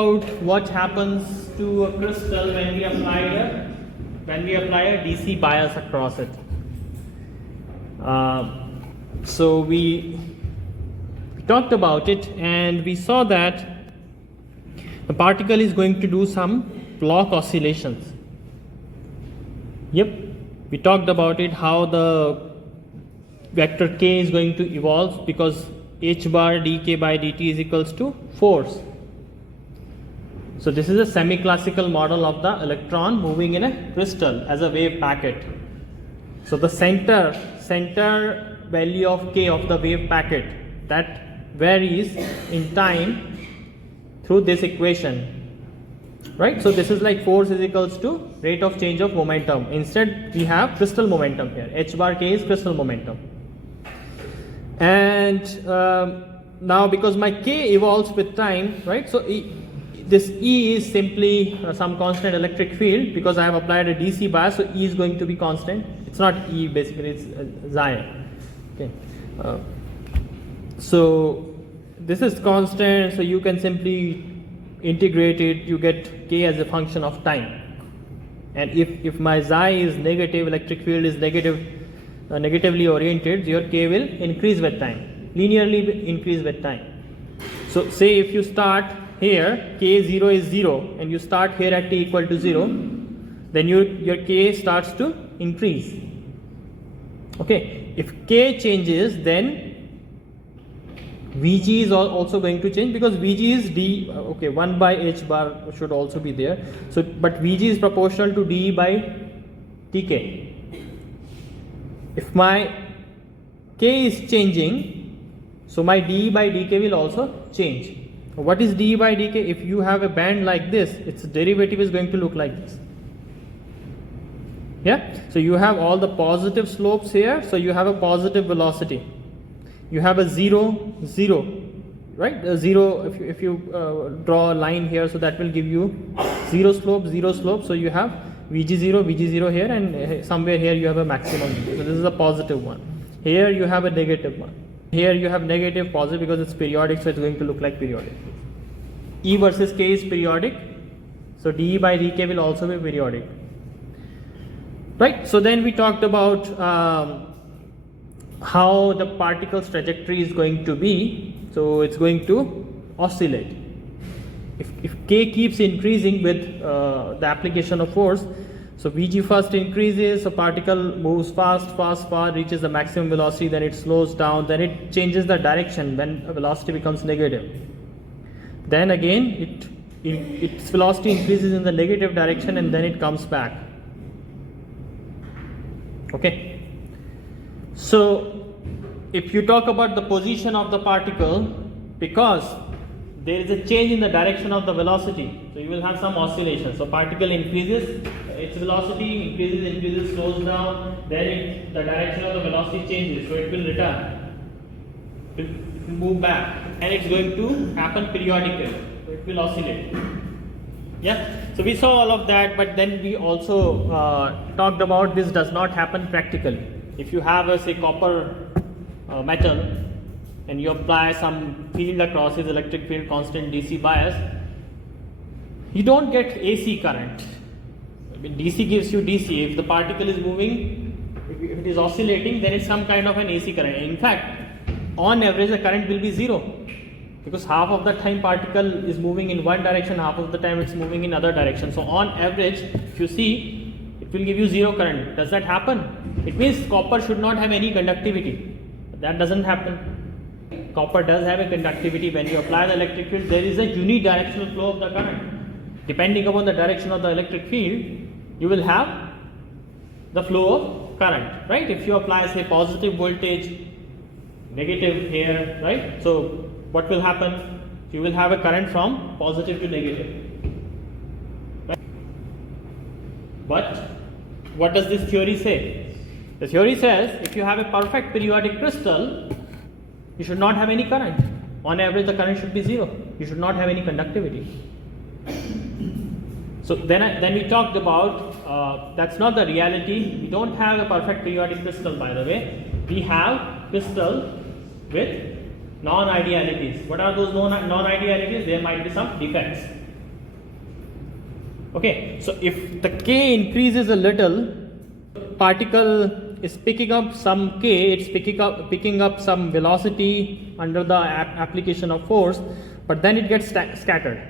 About what happens to a crystal when we apply a DC bias across it. So we talked about it and we saw that the particle is going to do some block oscillations. Yep, we talked about it, how the vector k is going to evolve because h bar dk by dt is equals to force. So this is a semi-classical model of the electron moving in a crystal as a wave packet. So the center value of k of the wave packet that varies in time through this equation, right? So this is like force is equals to rate of change of momentum. Instead we have crystal momentum here. H bar k is crystal momentum. And now because my k evolves with time, right? So this E is simply some constant electric field because I have applied a DC bias, so E is going to be constant. It's not E basically, it's Xi. Okay. So this is constant, so you can simply integrate it, you get K as a function of time. And if my Xi is negative, electric field is negatively oriented, your K will increase with time, linearly increase with time. So say if you start here, k0 is 0 and you start here at t equal to 0, then your k starts to increase. Okay, if k changes, then Vg is also going to change because Vg is d, okay, 1 by h bar should also be there. So but Vg is proportional to d by tk. If my k is changing, so my d by dk will also change. What is d by dk? If you have a band like this, its derivative is going to look like this. Yeah, so you have all the positive slopes here, so you have a positive velocity. You have a 0, 0, right? A 0, if you draw a line here, so that will give you 0 slope, so you have Vg0 here, and somewhere here you have a maximum. So this is a positive one. Here you have a negative one. Here you have negative, positive because it's periodic, so it's going to look like periodic. E versus k is periodic, so d by dk will also be periodic. Right, so then we talked about how the particle's trajectory is going to be. So it's going to oscillate. If k keeps increasing with the application of force, so Vg first increases, so particle moves fast, reaches the maximum velocity, then it slows down, then it changes the direction when velocity becomes negative. Then again its velocity increases in the negative direction and then it comes back. Okay. So if you talk about the position of the particle, because there is a change in the direction of the velocity, so you will have some oscillation. So particle increases, its velocity increases, slows down, then the direction of the velocity changes, so it will return, it will move back, and it's going to happen periodically, so it will oscillate. Yeah, so we saw all of that, but then we also talked about this does not happen practically. If you have a say copper metal, and you apply some field across his electric field, constant DC bias, you don't get AC current. I mean, DC gives you DC. If the particle is moving, if it is oscillating, then it's some kind of an AC current. In fact, on average the current will be 0 because half of the time particle is moving in one direction, half of the time it's moving in other direction. So on average, if you see, it will give you 0 current. Does that happen? It means copper should not have any conductivity. That doesn't happen. Copper does have a conductivity. When you apply the electric field, there is a unidirectional flow of the current. Depending upon the direction of the electric field, you will have the flow of current, right? If you apply say positive voltage, negative here, right? So what will happen? You will have a current from positive to negative. Right? But what does this theory say? The theory says if you have a perfect periodic crystal, you should not have any current. On average, the current should be 0. You should not have any conductivity. So then we talked about that's not the reality. We don't have a perfect periodic crystal, by the way. We have crystal with non-idealities. What are those non-idealities? There might be some defects. Okay, so if the k increases a little, particle is picking up some k, it's picking up some velocity under the application of force, but then it gets scattered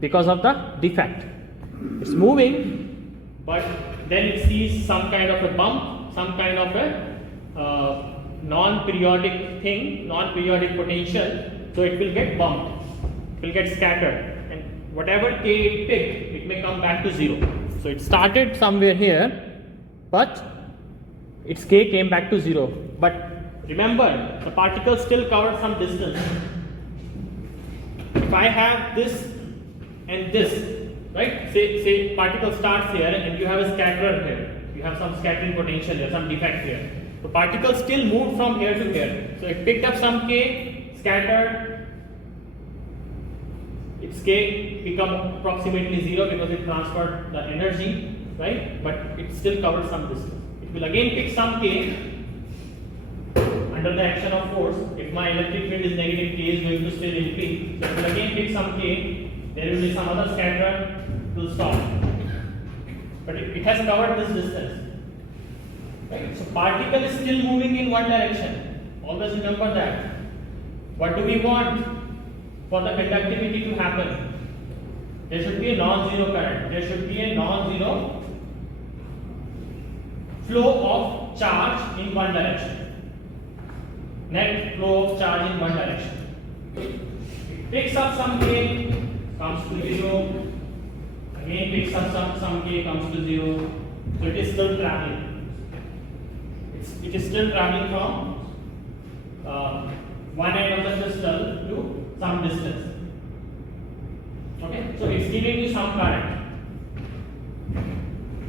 because of the defect. It's moving, but then it sees some kind of a bump, some kind of a non-periodic thing, non-periodic potential, so it will get bumped, it will get scattered, and whatever k it picked, it may come back to 0. So it started somewhere here, but its k came back to 0. But remember, the particle still covered some distance. If I have this and this, right? Say particle starts here and you have a scatterer here. You have some scattering potential here, some defect here. The particle still moved from here to here. So it picked up some k, scattered. Its k become approximately 0 because it transferred the energy, right? But it still covered some distance. It will again pick some k under the action of force. If my electric field is negative, k is going to still increase. So it will again pick some k. There will be some other scatterer to stop. But it has covered this distance. Right? So particle is still moving in one direction. Always remember that. What do we want for the conductivity to happen? There should be a non-zero current. There should be a non-zero flow of charge in one direction. Net flow of charge in one direction. It picks up some k, comes to 0. Again picks up some k, comes to 0. So it is still traveling. It is still traveling from one end of the crystal to some distance. Okay, so it's giving you some current.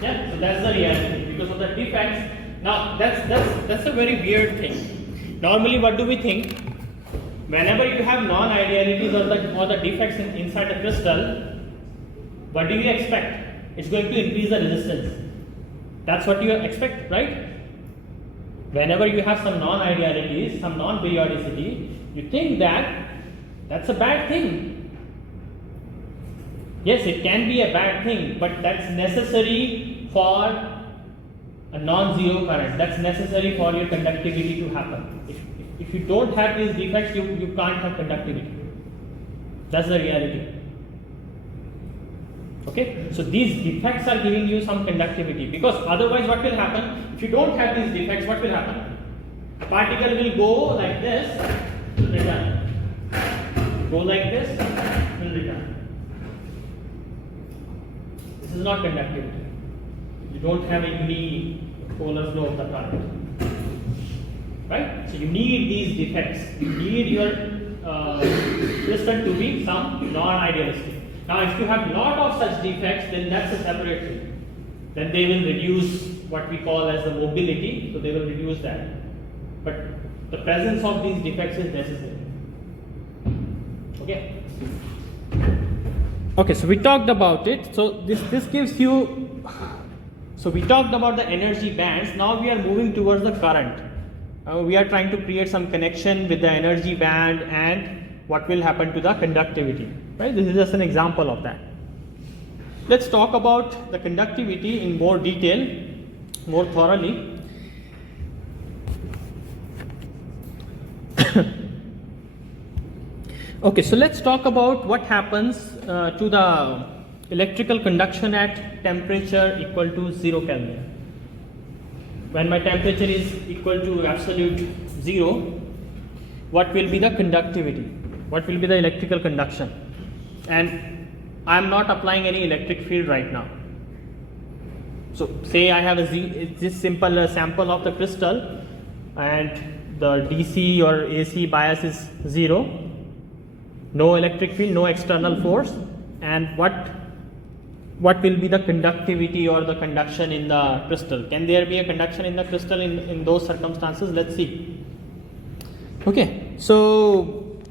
Yeah, so that's the reality because of the defects. Now that's a very weird thing. Normally, what do we think? Whenever you have non-idealities or the defects inside the crystal, what do you expect? It's going to increase the resistance. That's what you expect, right? Whenever you have some non-idealities, some non-periodicity, you think that that's a bad thing. Yes, it can be a bad thing, but that's necessary for a non-zero current. That's necessary for your conductivity to happen. If you don't have these defects, you can't have conductivity. That's the reality. Okay, so these defects are giving you some conductivity, because otherwise what will happen? If you don't have these defects, what will happen? A particle will go like this, will return. Go like this, will return. This is not conductivity. You don't have any polar flow of the current. Right? So you need these defects. You need your crystal to be some non-idealistic. Now, if you have lot of such defects, then that's a separate thing. Then they will reduce what we call as the mobility, so they will reduce that. But the presence of these defects is necessary. Okay. Okay, so we talked about it. So this gives you. So we talked about the energy bands. Now we are moving towards the current. We are trying to create some connection with the energy band and what will happen to the conductivity. Right? This is just an example of that. Let's talk about the conductivity in more detail, more thoroughly. Okay, so let's talk about what happens to the electrical conduction at temperature equal to 0 Kelvin. When my temperature is equal to absolute 0, what will be the conductivity? What will be the electrical conduction? And I am not applying any electric field right now. So say I have this simple sample of the crystal, and the DC or AC bias is 0, no electric field, no external force, and what will be the conductivity or the conduction in the crystal? Can there be a conduction in the crystal in those circumstances? Let's see. Okay, so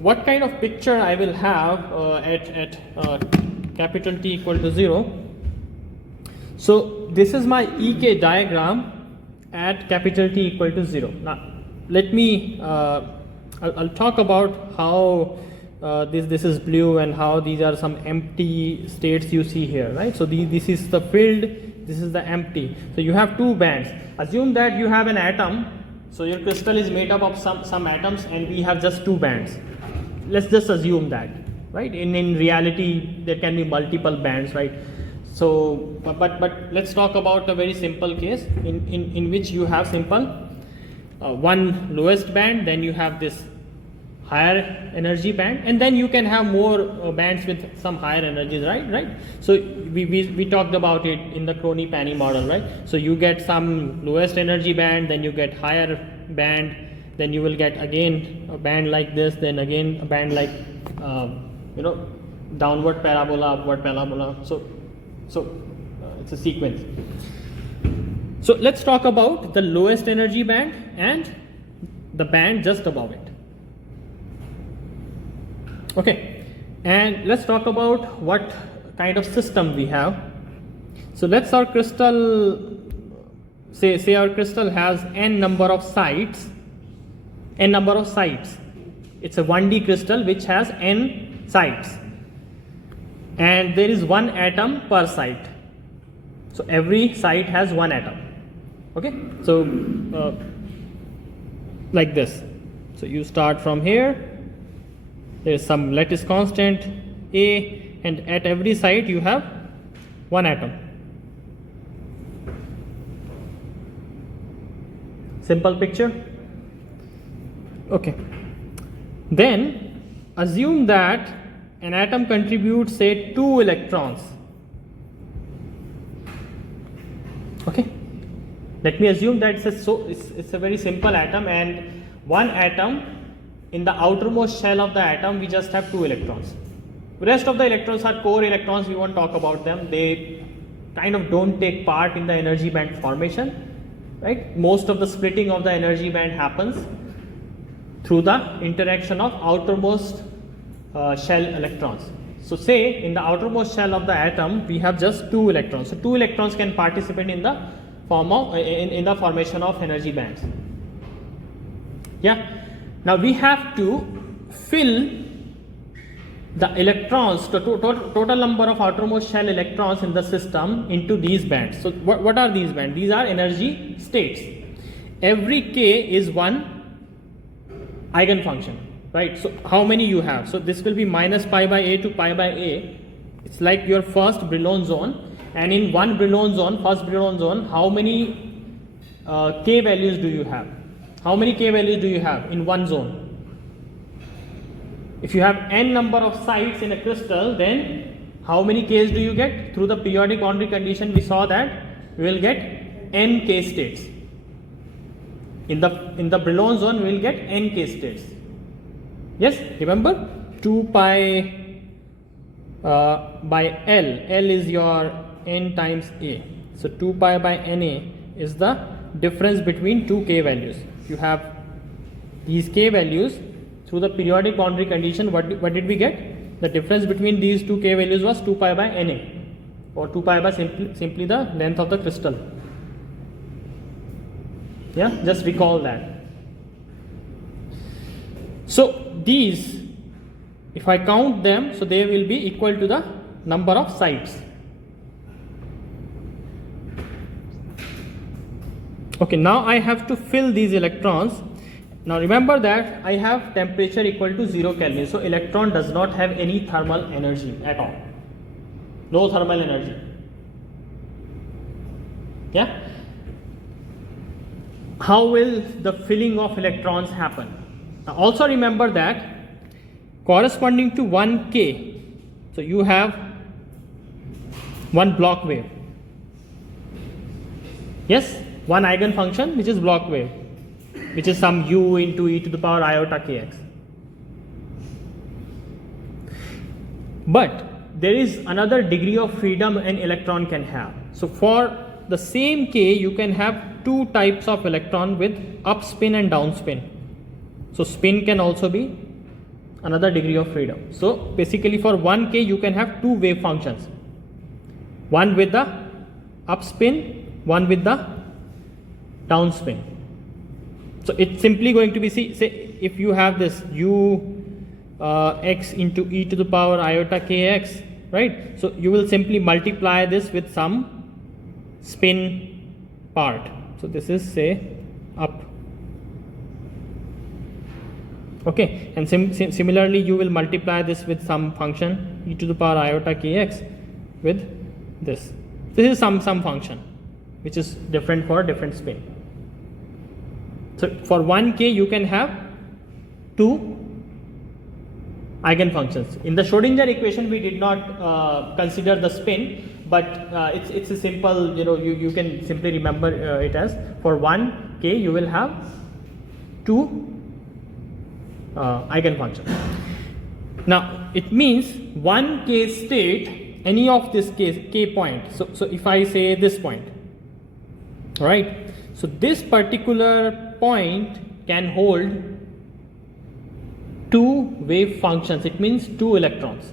what kind of picture I will have at capital T equal to 0? So this is my EK diagram at capital T equal to 0. Now let me I'll talk about how this is blue and how these are some empty states you see here, right? So this is the filled, this is the empty. So you have two bands. Assume that you have an atom. So your crystal is made up of some atoms, and we have just two bands. Let's just assume that, right? In reality, there can be multiple bands, right? So, but let's talk about a very simple case in which you have simple one lowest band, then you have this higher energy band, and then you can have more bands with some higher energies, right? So we talked about it in the Crony-Panny model, right? So you get some lowest energy band, then you get higher band, then you will get again a band like this, then again a band like downward parabola, upward parabola. So it's a sequence. So let's talk about the lowest energy band and the band just above it. Okay, and let's talk about what kind of system we have. So let's our crystal, say our crystal has n number of sites. It's a 1D crystal which has n sites, and there is one atom per site. So every site has one atom. Okay, so like this. So you start from here, there is some lattice constant A, and at every site you have one atom. Simple picture. Okay, then assume that an atom contributes, say, 2 electrons. Okay, let me assume that it's a very simple atom, and one atom, in the outermost shell of the atom we just have 2 electrons. Rest of the electrons are core electrons, we won't talk about them. They kind of don't take part in the energy band formation, right? Most of the splitting of the energy band happens through the interaction of outermost shell electrons. So say in the outermost shell of the atom we have just 2 electrons. So 2 electrons can participate in the form of in the formation of energy bands. Yeah. Now we have to fill the electrons, the total number of outermost shell electrons in the system, into these bands. So what are these bands? These are energy states. Every k is one eigenfunction, right? So how many you have? So this will be minus pi by a to pi by a. It's like your first Brillouin zone, and in one Brillouin zone, first Brillouin zone, how many k values do you have? How many k values do you have in one zone? If you have n number of sites in a crystal, then how many k's do you get? Through the periodic boundary condition we saw that we will get n k states. In the Brillouin zone we will get n k states. Yes, remember 2 pi by L. L is your n times a. So 2 pi by Na is the difference between two k values. You have these k values through the periodic boundary condition. What did we get? The difference between these two k values was 2 pi by Na, or 2 pi by simply the length of the crystal. Yeah, just recall that. So these, if I count them, so they will be equal to the number of sites. Okay, now I have to fill these electrons. Now remember that I have temperature equal to 0 Kelvin. So electron does not have any thermal energy at all. No thermal energy. Yeah. How will the filling of electrons happen? Now also remember that corresponding to 1k, so you have one block wave. Yes, one eigenfunction which is block wave, which is some u into e to the power iota kx. But there is another degree of freedom an electron can have. So for the same k, you can have two types of electron with up spin and down spin. So spin can also be another degree of freedom. So basically for 1k you can have two wave functions, one with the up spin, one with the down spin. So it's simply going to be, say if you have this u x into e to the power iota kx, right? So you will simply multiply this with some spin part. So this is, say, up. Okay, and similarly you will multiply this with some function e to the power iota kx with this. This is some function which is different for different spin. So for one k you can have two eigenfunctions. In the Schrodinger equation we did not consider the spin, but it's a simple, you can simply remember it as, for one k you will have two eigenfunctions. Now it means one k state, any of this k point. So if I say this point, right? So this particular point can hold two wave functions. It means two electrons.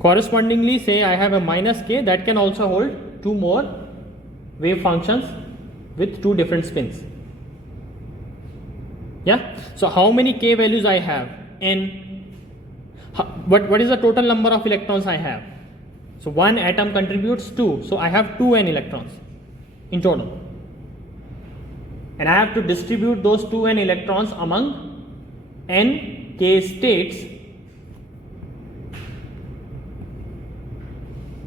Correspondingly, say I have a minus k, that can also hold two more wave functions with two different spins. Yeah. So how many k values I have? N. What is the total number of electrons I have? So one atom contributes 2. So I have 2n electrons in total. And I have to distribute those 2n electrons among n k states.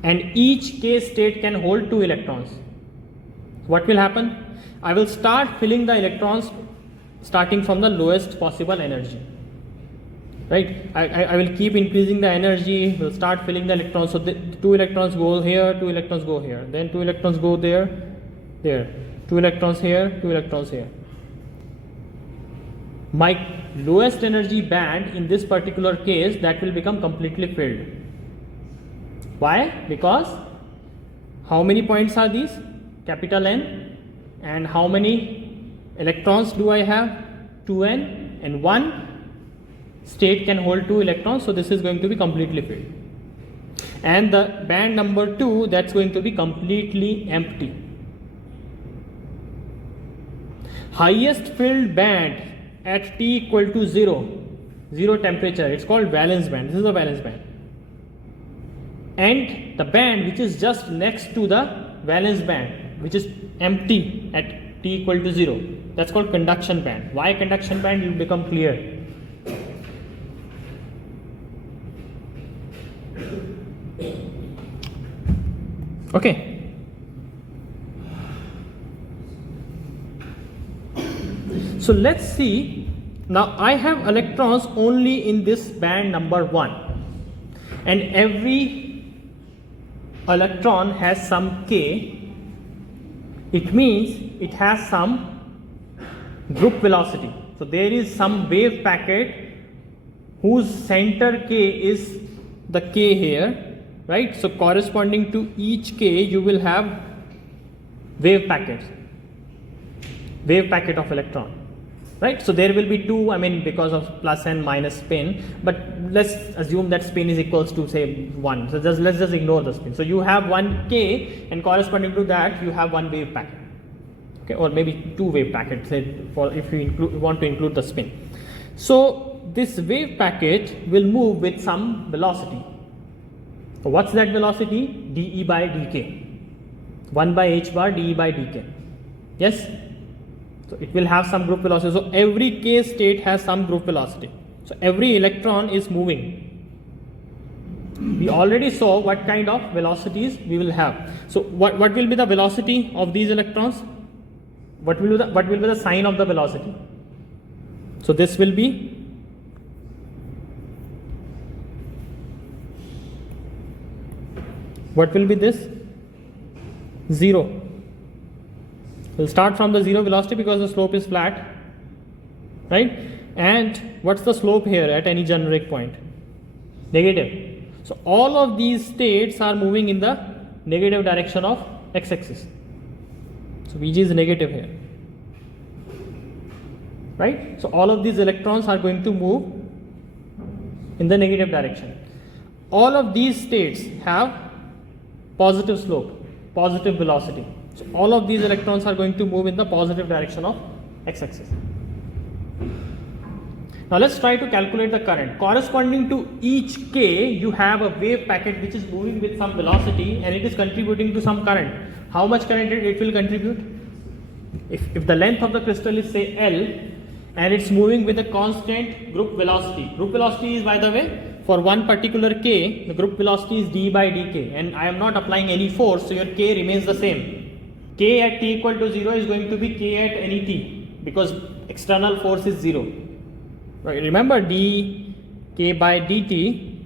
And each k state can hold 2 electrons. What will happen? I will start filling the electrons starting from the lowest possible energy. Right? I will keep increasing the energy, will start filling the electrons. So the 2 electrons go here, 2 electrons go here, then 2 electrons go there, 2 electrons here, 2 electrons here. My lowest energy band in this particular case, that will become completely filled. Why? Because how many points are these? Capital N. And how many electrons do I have? 2n, and one state can hold 2 electrons, so this is going to be completely filled. And the band number 2, that's going to be completely empty. Highest filled band at T equal to 0 temperature, it's called valence band. This is the valence band. And the band which is just next to the valence band, which is empty at T equal to 0, that's called conduction band. Why conduction band will become clear. Okay. So let's see. Now I have electrons only in this band number 1, and every electron has some k. It means it has some group velocity. So there is some wave packet whose center k is the k here. Right, so corresponding to each k you will have wave packets, wave packet of electron, right? So there will be two, because of plus and minus spin, but let's assume that spin is equals to, say, 1. So let's just ignore the spin. So you have one k, and corresponding to that you have one wave packet, okay, or maybe two wave packets, say, for if you want to include the spin. So this wave packet will move with some velocity. So what's that velocity? dE by dk, 1 by h bar dE by dk. Yes? So it will have some group velocity. So every k state has some group velocity. So every electron is moving. We already saw what kind of velocities we will have. So what will be the velocity of these electrons? What will be the sign of the velocity? So this will be what will be this? 0. We'll start from the 0 velocity because the slope is flat, right? And what's the slope here at any generic point? Negative. So all of these states are moving in the negative direction of x-axis. So Vg is negative here, right? So all of these electrons are going to move in the negative direction. All of these states have positive slope, positive velocity. So all of these electrons are going to move in the positive direction of x-axis. Now let's try to calculate the current. Corresponding to each k, you have a wave packet which is moving with some velocity and it is contributing to some current. How much current it will contribute? If the length of the crystal is say L and it's moving with a constant group velocity. Group velocity is, by the way, for one particular k, the group velocity is d by dk, and I am not applying any force, so your k remains the same. K at t equal to 0 is going to be k at any t, because external force is 0. Right, remember dk by dt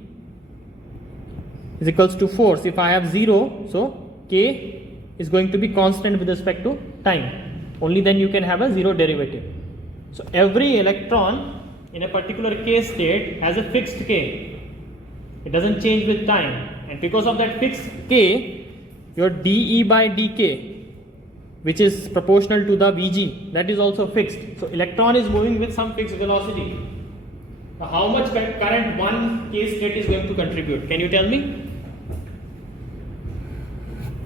is equals to force. If I have 0, so k is going to be constant with respect to time. Only then you can have a 0 derivative. So every electron in a particular k state has a fixed k. It doesn't change with time, and because of that fixed k, your dE by dk, which is proportional to the Vg, that is also fixed. So electron is moving with some fixed velocity. Now how much current one k state is going to contribute? Can you tell me?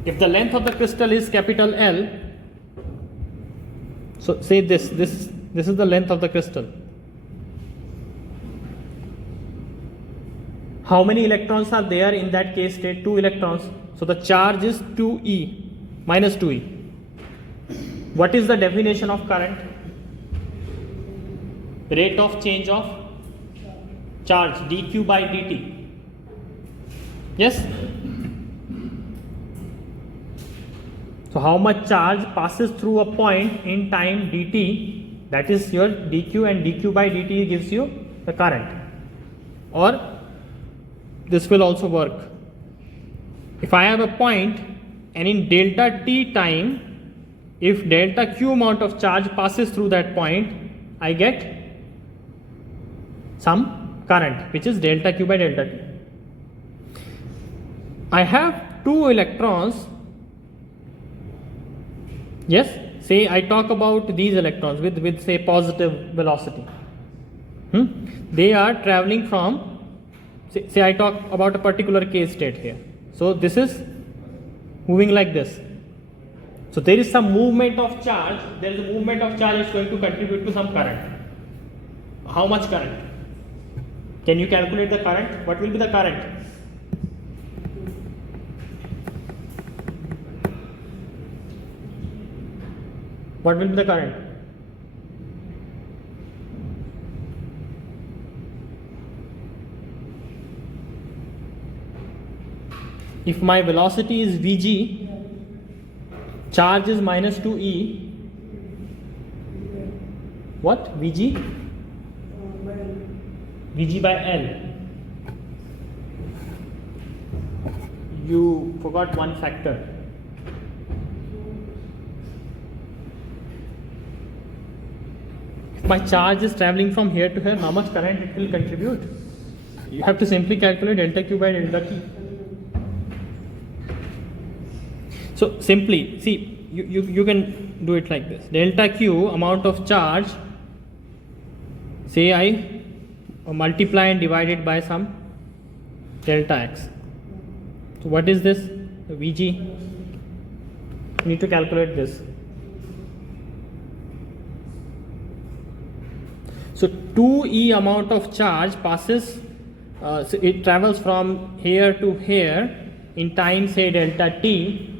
If the length of the crystal is capital L, so say this is the length of the crystal. How many electrons are there in that k state? 2 electrons. So the charge is 2e, minus 2e. What is the definition of current? Rate of change of charge, dq by dt. Yes? So how much charge passes through a point in time dt, that is your dq, and dq by dt gives you the current. Or this will also work. If I have a point and in delta t time, if delta q amount of charge passes through that point, I get some current which is delta q by delta t. I have 2 electrons. Yes, say I talk about these electrons with say positive velocity. They are traveling from, say I talk about a particular k state here. So this is moving like this. So there is some movement of charge. There is a movement of charge which is going to contribute to some current. How much current? Can you calculate the current? What will be the current? What will be the current? If my velocity is Vg, charge is minus 2e, what? Vg? Vg by L. You forgot one factor. If my charge is traveling from here to here, how much current it will contribute? You have to simply calculate delta q by delta t. So simply, see, you can do it like this. Delta q, amount of charge, say I multiply and divide it by some delta x. So what is this? The Vg. You need to calculate this. So 2e amount of charge passes, so it travels from here to here in time, say delta t.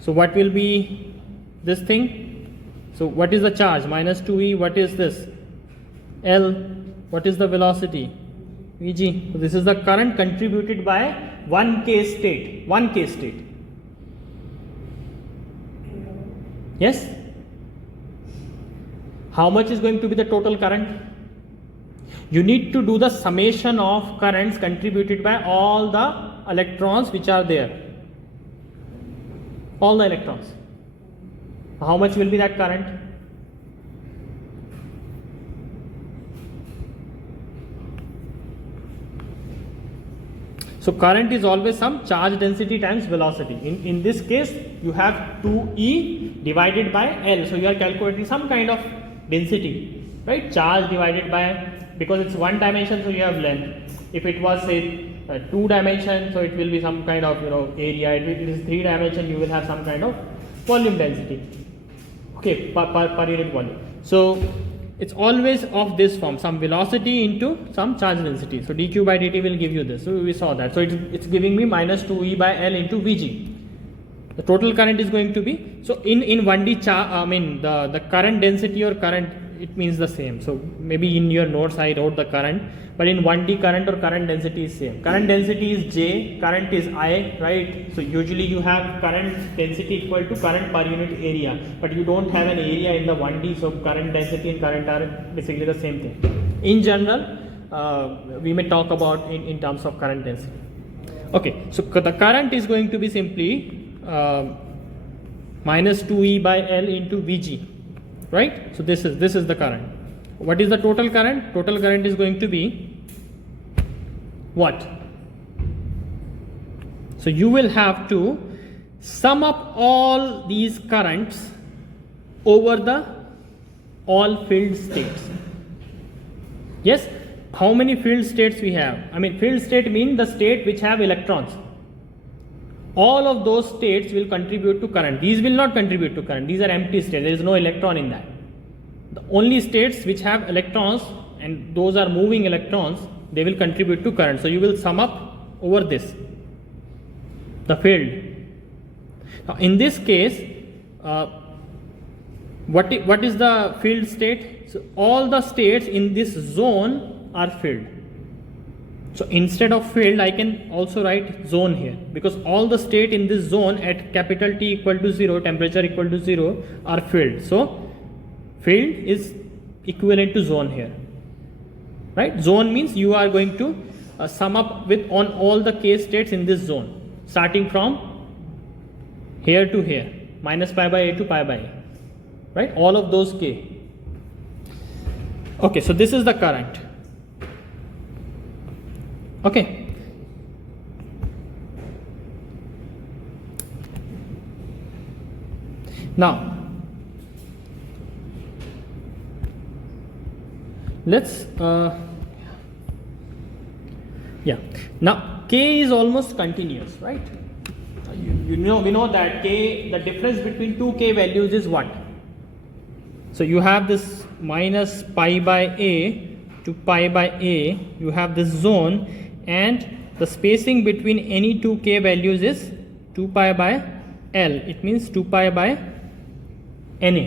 So what will be this thing? So what is the charge? Minus 2e. What is this? L. What is the velocity? Vg. So this is the current contributed by 1k state. 1k state. Yes? How much is going to be the total current? You need to do the summation of currents contributed by all the electrons which are there. All the electrons. How much will be that current? So current is always some charge density times velocity. In this case, you have 2e divided by L. So you are calculating some kind of density, right? Charge divided by, because it's one dimension, so you have length. If it was say 2 dimension, so it will be some kind of area. If it is 3 dimension, you will have some kind of volume density. Okay, per unit volume. So it's always of this form, some velocity into some charge density. So dq by dt will give you this. So we saw that. So it's giving me minus 2E by L into Vg. The total current is going to be, so in 1D the current density or current, it means the same. So maybe in your notes I wrote the current, but in 1D current or current density is same. Current density is J, current is I, right? So usually you have current density equal to current per unit area, but you don't have an area in the 1D, so current density and current are basically the same thing. In general, we may talk about in terms of current density. Okay, so the current is going to be simply minus 2E by L into Vg, right? So this is the current. What is the total current? Total current is going to be what? So you will have to sum up all these currents over the all filled states. Yes, how many filled states we have? I mean, filled state means the state which have electrons. All of those states will contribute to current. These will not contribute to current. These are empty states. There is no electron in that. The only states which have electrons, and those are moving electrons, they will contribute to current. So you will sum up over this, the field. Now in this case, what is the field state? So all the states in this zone are filled. So instead of field, I can also write zone here, because all the state in this zone at capital T equal to 0, temperature equal to 0 are filled. So field is equivalent to zone here, right? Zone means you are going to sum up with on all the k states in this zone, starting from here to here, minus pi by a to pi by a, right? All of those k. Okay, so this is the current. Okay. Now let's now k is almost continuous, right? We know that k, the difference between two k values is what? So you have this minus pi by a to pi by a, you have this zone, and the spacing between any two k values is 2 pi by L. It means 2 pi by Na.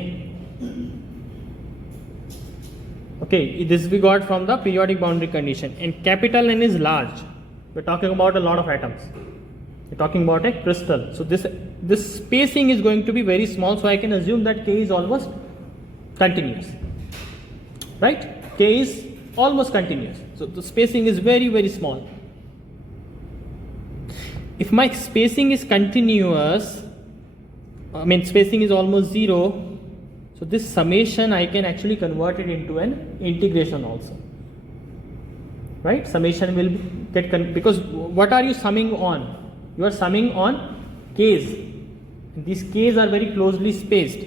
Okay, this we got from the periodic boundary condition, and capital N is large. We're talking about a lot of atoms. We're talking about a crystal. So this spacing is going to be very small, so I can assume that k is almost continuous, right? K is almost continuous. So the spacing is very, very small. If my spacing is continuous, I mean spacing is almost 0, so this summation I can actually convert it into an integration also, right? Summation will get, because what are you summing on? You are summing on k's. These k's are very closely spaced.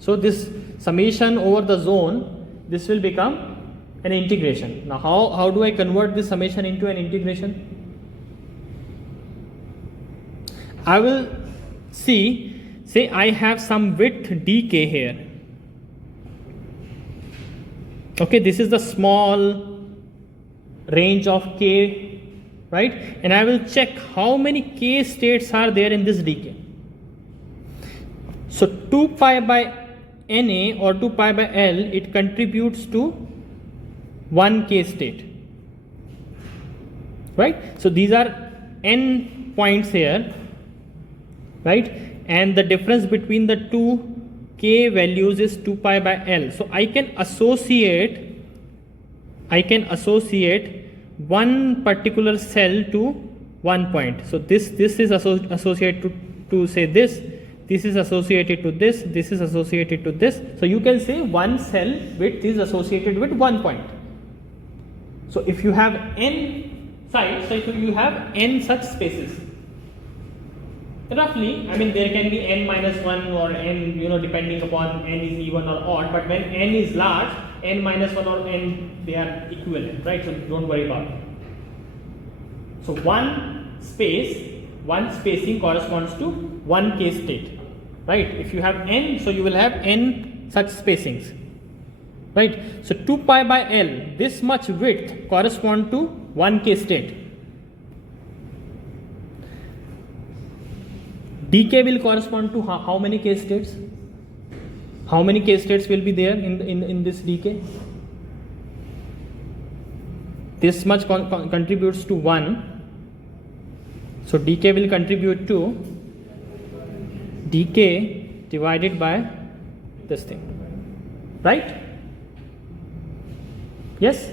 So this summation over the zone, this will become an integration. Now how do I convert this summation into an integration? I will say I have some width dk here. Okay, this is the small range of k, right? And I will check how many k states are there in this dk. So 2 pi by Na or 2 pi by L, it contributes to 1 k state, right? So these are n points here, right? And the difference between the two k values is 2 pi by L. So I can associate one particular cell to one point. So this is associated to say this is associated to this is associated to this. So you can say one cell width is associated with one point. So if you have n sites, so if you have n such spaces, roughly, I mean there can be n minus 1 or n, depending upon n is even or odd, but when n is large, n minus 1 or n, they are equivalent, right? So don't worry about it. So one spacing corresponds to 1 k state, right? If you have n, so you will have n such spacings. right? So 2 pi by L, this much width correspond to 1k state. Dk will correspond to how many k states? How many k states will be there in this dk? This much contributes to 1. So dk will contribute to dk divided by this thing, right? Yes.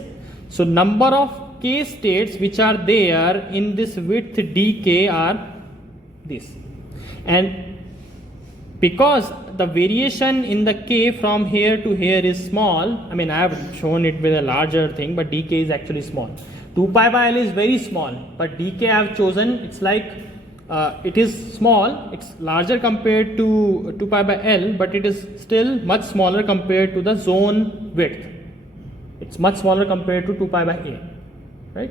So number of k states which are there in this width dk are this, and because the variation in the k from here to here is small, I mean I have shown it with a larger thing, but dk is actually small. 2 pi by L is very small, but dk I have chosen, it's like it is small, it's larger compared to 2 pi by L, but it is still much smaller compared to the zone width. It's much smaller compared to 2 pi by A, right?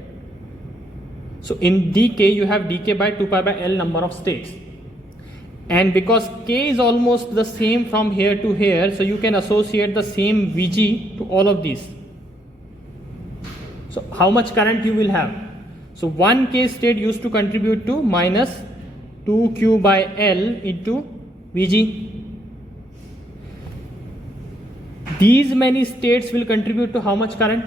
So in dk you have dk by 2 pi by L number of states, and because k is almost the same from here to here, so you can associate the same Vg to all of these. So how much current you will have? So 1k state used to contribute to minus 2q by L into Vg. These many states will contribute to how much current?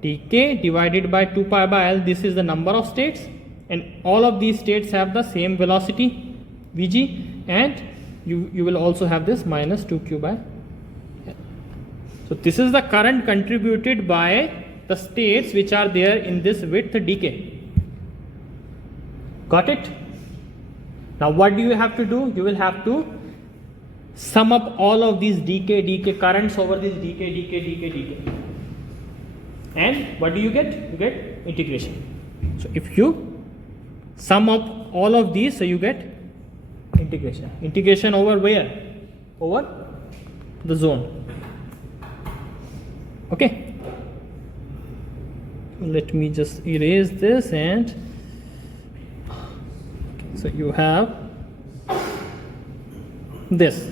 dk divided by 2 pi by L, this is the number of states, and all of these states have the same velocity Vg, and you will also have this minus 2q by L. So this is the current contributed by the states which are there in this width dk. Got it? Now what do you have to do? You will have to sum up all of these dk currents over this dk. And what do you get? You get integration. So if you sum up all of these, so you get integration. Integration over where? Over the zone. Okay. Let me just erase this, and so you have this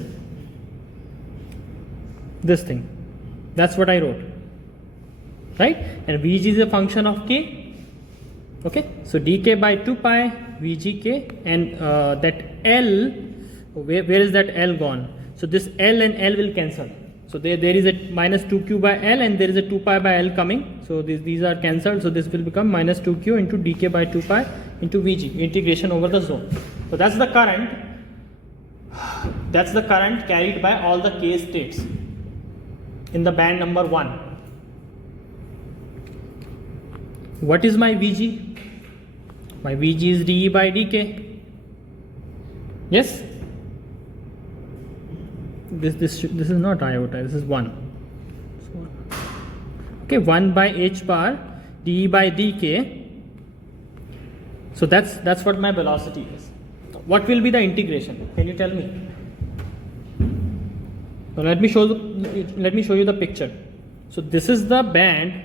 thing. That's what I wrote, right? And Vg is a function of k. Okay, so dk by 2 pi Vgk, and that L, where is that L gone? So this L and L will cancel. So there is a minus 2q by L, and there is a 2 pi by L coming. So these are cancelled. So this will become minus 2q into dk by 2 pi into Vg, integration over the zone. So that's the current. That's the current carried by all the k states in the band number 1. What is my Vg? My Vg is dE by dk. Yes? This is not iota, this is 1. Okay, 1 by h bar dE by dk. So that's what my velocity is. What will be the integration? Can you tell me? So let me show you the picture. So this is the band.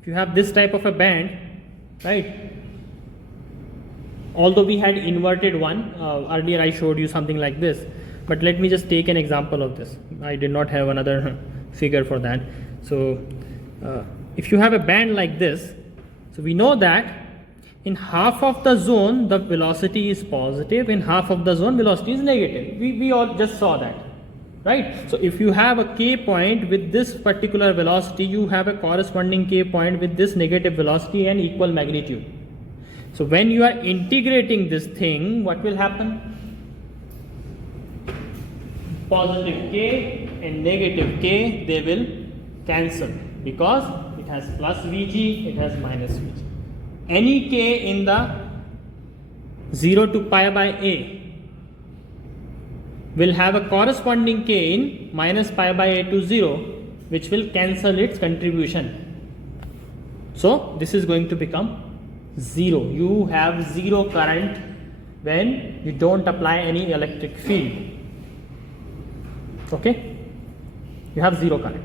If you have this type of a band, right? Although we had inverted one, earlier I showed you something like this, but let me just take an example of this. I did not have another figure for that. So if you have a band like this, so we know that in half of the zone the velocity is positive, in half of the zone velocity is negative. We all just saw that, right? So if you have a k point with this particular velocity, you have a corresponding k point with this negative velocity and equal magnitude. So when you are integrating this thing, what will happen? Positive k and negative k, they will cancel because it has plus Vg, it has minus Vg. Any k in the 0 to pi by a will have a corresponding k in minus pi by a to 0, which will cancel its contribution. So this is going to become 0. You have 0 current when you don't apply any electric field. Okay, you have 0 current.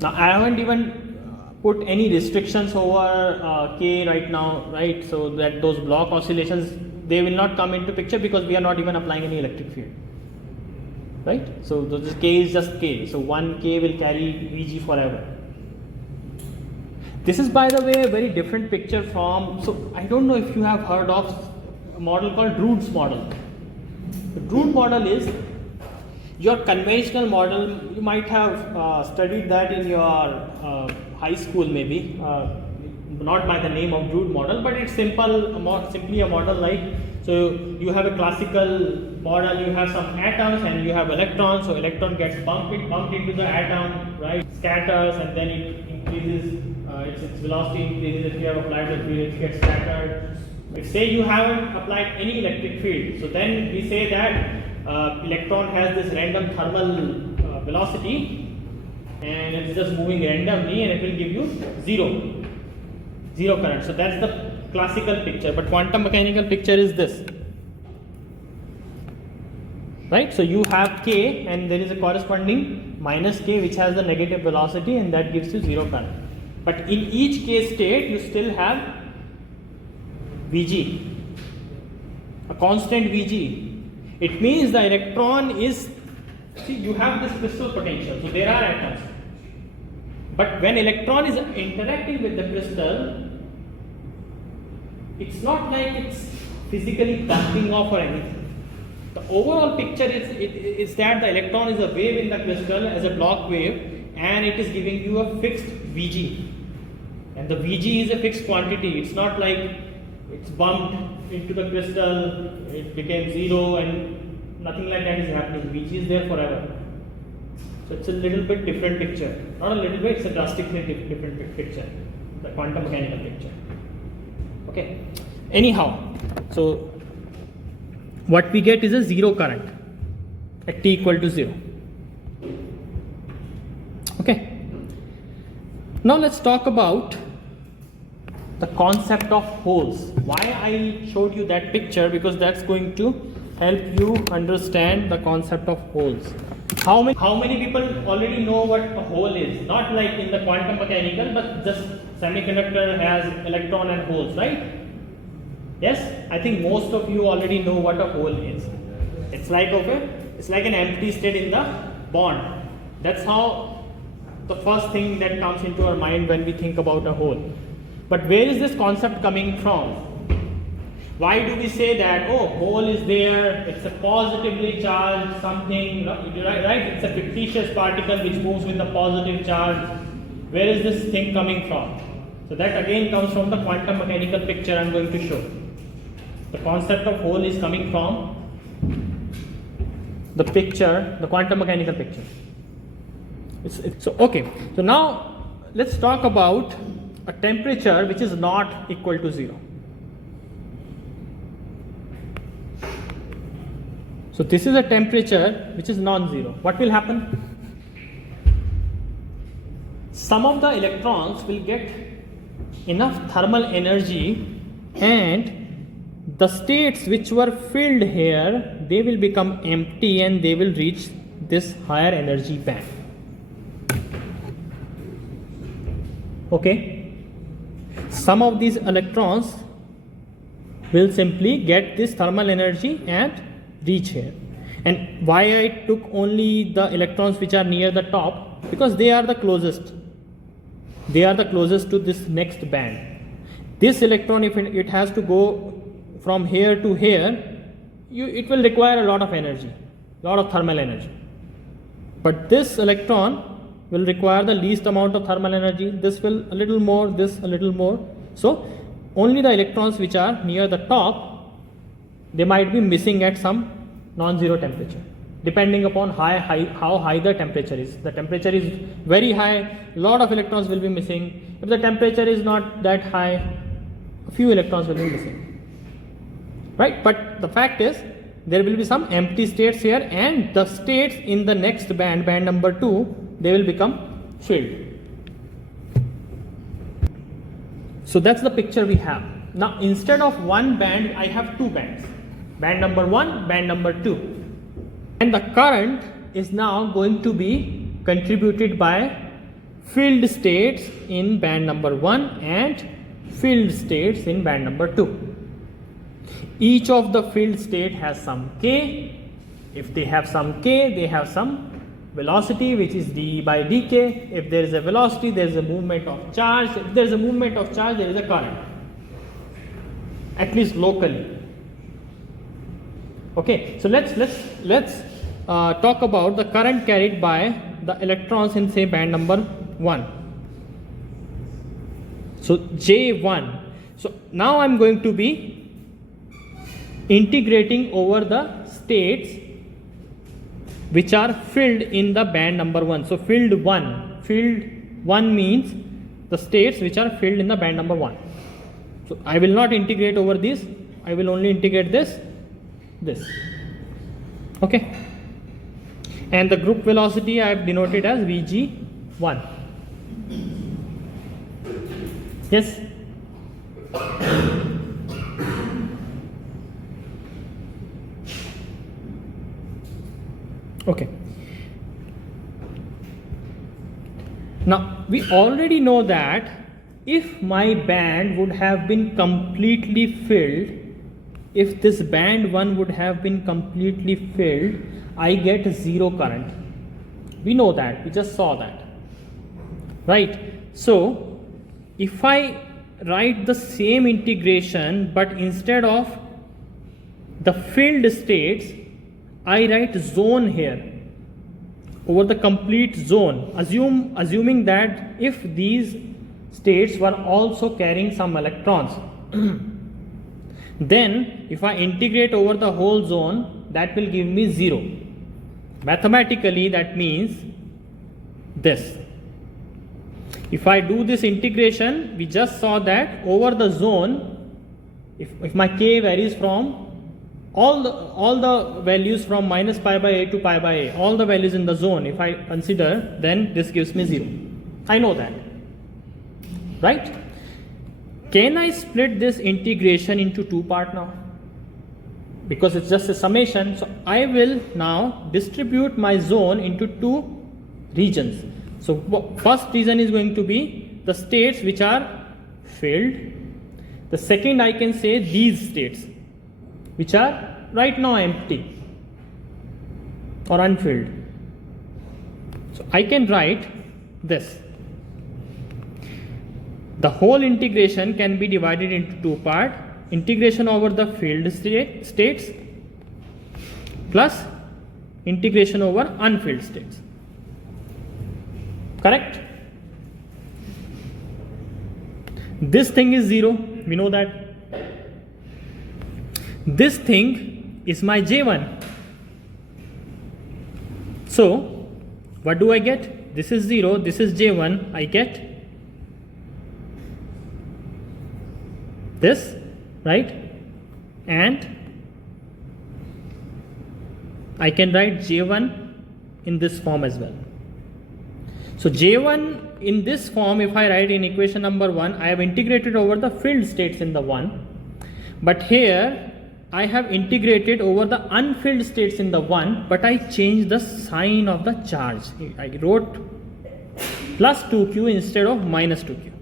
Now I haven't even put any restrictions over k right now, right? So that those block oscillations they will not come into picture because we are not even applying any electric field, right? So this K is just K, so 1K will carry Vg forever. This is, by the way, a very different picture from, so I don't know if you have heard of a model called Drude's model. The Drude model is your conventional model. You might have studied that in your high school maybe, not by the name of Drude model, but it's simply a model like, so you have a classical model, you have some atoms and you have electrons, so electron gets bumped into the atom, right, scatters, and then it increases, its velocity increases. If you have applied the field, it gets scattered. But say you haven't applied any electric field, so then we say that electron has this random thermal velocity and it's just moving randomly and it will give you zero current. So that's the classical picture, but quantum mechanical picture is this, right? So you have K and there is a corresponding minus K which has the negative velocity, and that gives you zero current. But in each K state you still have Vg, a constant Vg. It means the electron is, see, you have this crystal potential, so there are atoms, but when electron is interacting with the crystal, it's not like it's physically dumping off or anything. The overall picture is that the electron is a wave in the crystal as a block wave, and it is giving you a fixed Vg, and the Vg is a fixed quantity. It's not like it's bumped into the crystal, it became zero, and nothing like that is happening. Vg is there forever. So it's a little bit different picture. Not a little bit, it's a drastically different picture, the quantum mechanical picture. Okay. Anyhow, so what we get is a zero current at t equal to 0. Okay. Now let's talk about the concept of holes. Why I showed you that picture, because that's going to help you understand the concept of holes. How many people already know what a hole is? Not like in the quantum mechanical, but just semiconductor has electron and holes, right? Yes, I think most of you already know what a hole is. It's like an empty state in the bond. That's how the first thing that comes into our mind when we think about a hole. But where is this concept coming from? Why do we say that, oh, hole is there, it's a positively charged something, right? It's a fictitious particle which moves with a positive charge. Where is this thing coming from? So that again comes from the quantum mechanical picture I'm going to show. The concept of hole is coming from the picture, the quantum mechanical picture. Okay, so now let's talk about a temperature which is not equal to 0. So this is a temperature which is non-zero. What will happen? Some of the electrons will get enough thermal energy, and the states which were filled here, they will become empty and they will reach this higher energy band. Okay? Some of these electrons will simply get this thermal energy and reach here. And why I took only the electrons which are near the top? Because they are the closest. They are the closest to this next band. This electron, if it has to go from here to here, it will require a lot of energy, a lot of thermal energy. But this electron will require the least amount of thermal energy. This will a little more, this a little more. So only the electrons which are near the top, they might be missing at some non-zero temperature, depending upon how high the temperature is. The temperature is very high, a lot of electrons will be missing. If the temperature is not that high, a few electrons will be missing, right? But the fact is, there will be some empty states here, and the states in the next band, band number 2, they will become filled. So that's the picture we have. Now instead of one band, I have two bands. Band number 1, band number 2. And the current is now going to be contributed by filled states in band number 1 and filled states in band number 2. Each of the field state has some k. If they have some k, they have some velocity, which is dE by dk. If there is a velocity, there is a movement of charge. If there is a movement of charge, there is a current, at least locally. Okay, so let's talk about the current carried by the electrons in, say, band number 1. So J1. So now I'm going to be integrating over the states which are filled in the band number 1. So field 1 means the states which are filled in the band number 1. So I will not integrate over this, I will only integrate this. Okay, and the group velocity I have denoted as Vg1. Yes. Okay. Now we already know that if my band would have been completely filled, if this band 1 would have been completely filled, I get zero current. We know that, we just saw that, right? So if I write the same integration, but instead of the filled states, I write zone here over the complete zone, assuming that if these states were also carrying some electrons, then if I integrate over the whole zone, that will give me 0. Mathematically, that means this. If I do this integration, we just saw that over the zone, if my k varies from all the values from minus pi by a to pi by a, all the values in the zone, if I consider, then this gives me 0. I know that, right? Can I split this integration into 2 parts now? Because it's just a summation, so I will now distribute my zone into 2 regions. So first region is going to be the states which are filled. The second, I can say these states which are right now empty or unfilled. So I can write this. The whole integration can be divided into 2 parts. Integration over the filled states plus integration over unfilled states. Correct? This thing is 0, we know that. This thing is my J1. So what do I get? This is 0, this is J1. I get this, right? And I can write J1 in this form as well. So J1 in this form, if I write in equation number 1, I have integrated over the filled states in the 1, but here I have integrated over the unfilled states in the 1, but I changed the sign of the charge. I wrote plus 2q instead of minus 2q.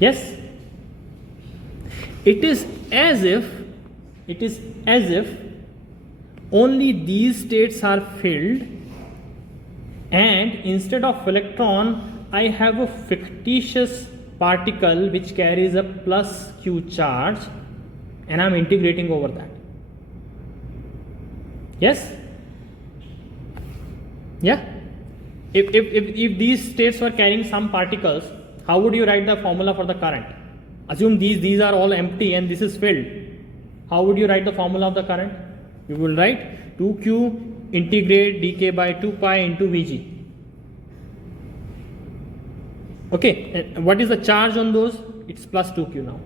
Yes? It is as if only these states are filled, and instead of electron I have a fictitious particle which carries a plus q charge, and I am integrating over that. Yes? Yeah? If these states were carrying some particles, how would you write the formula for the current? Assume these are all empty and this is filled. How would you write the formula of the current? You will write 2q integrate dk by 2 pi into Vg. Okay, and what is the charge on those? It's plus 2q now.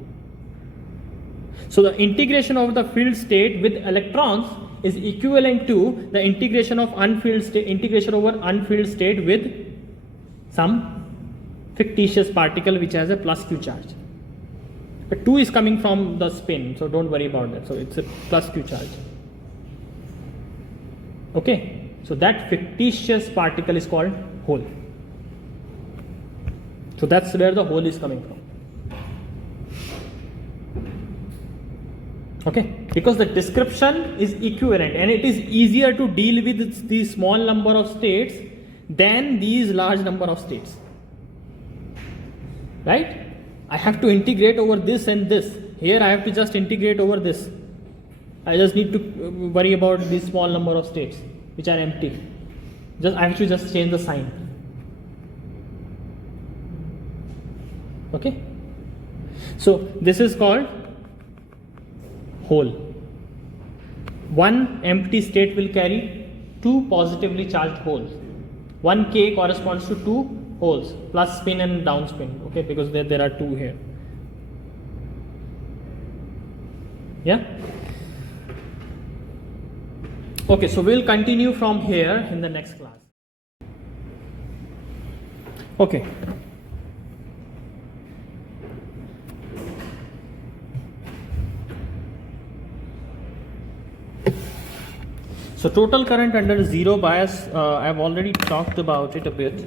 So the integration of the filled state with electrons is equivalent to the integration of unfilled state, integration over unfilled state with some fictitious particle which has a plus q charge. But 2 is coming from the spin, so don't worry about that. So it's a plus q charge. Okay, so that fictitious particle is called hole. So that's where the hole is coming from. Okay, because the description is equivalent and it is easier to deal with the small number of states than these large number of states, right? I have to integrate over this and this. Here I have to just integrate over this. I just need to worry about this small number of states which are empty. I have to just change the sign. Okay, so this is called hole. One empty state will carry two positively charged holes. One K corresponds to two holes, plus spin and down spin. Okay, because there are two here. Yeah. Okay, so we'll continue from here in the next class. Okay. So total current under zero bias, I've already talked about it a bit.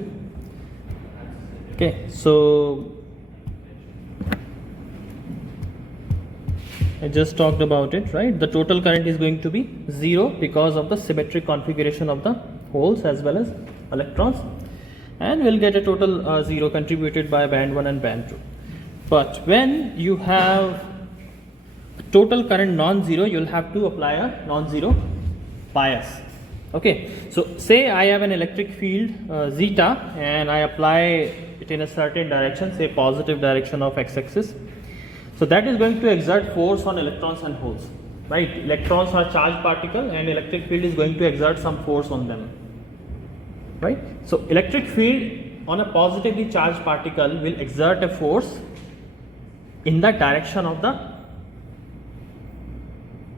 Okay, so I just talked about it, right? The total current is going to be zero because of the symmetric configuration of the holes as well as electrons, and we'll get a total zero contributed by band 1 and band 2. But when you have total current non-zero, you'll have to apply a non-zero bias. Okay, so say I have an electric field zeta and I apply it in a certain direction, say positive direction of x-axis. So that is going to exert force on electrons and holes, right? Electrons are charged particle and electric field is going to exert some force on them, right? So electric field on a positively charged particle will exert a force in the direction of the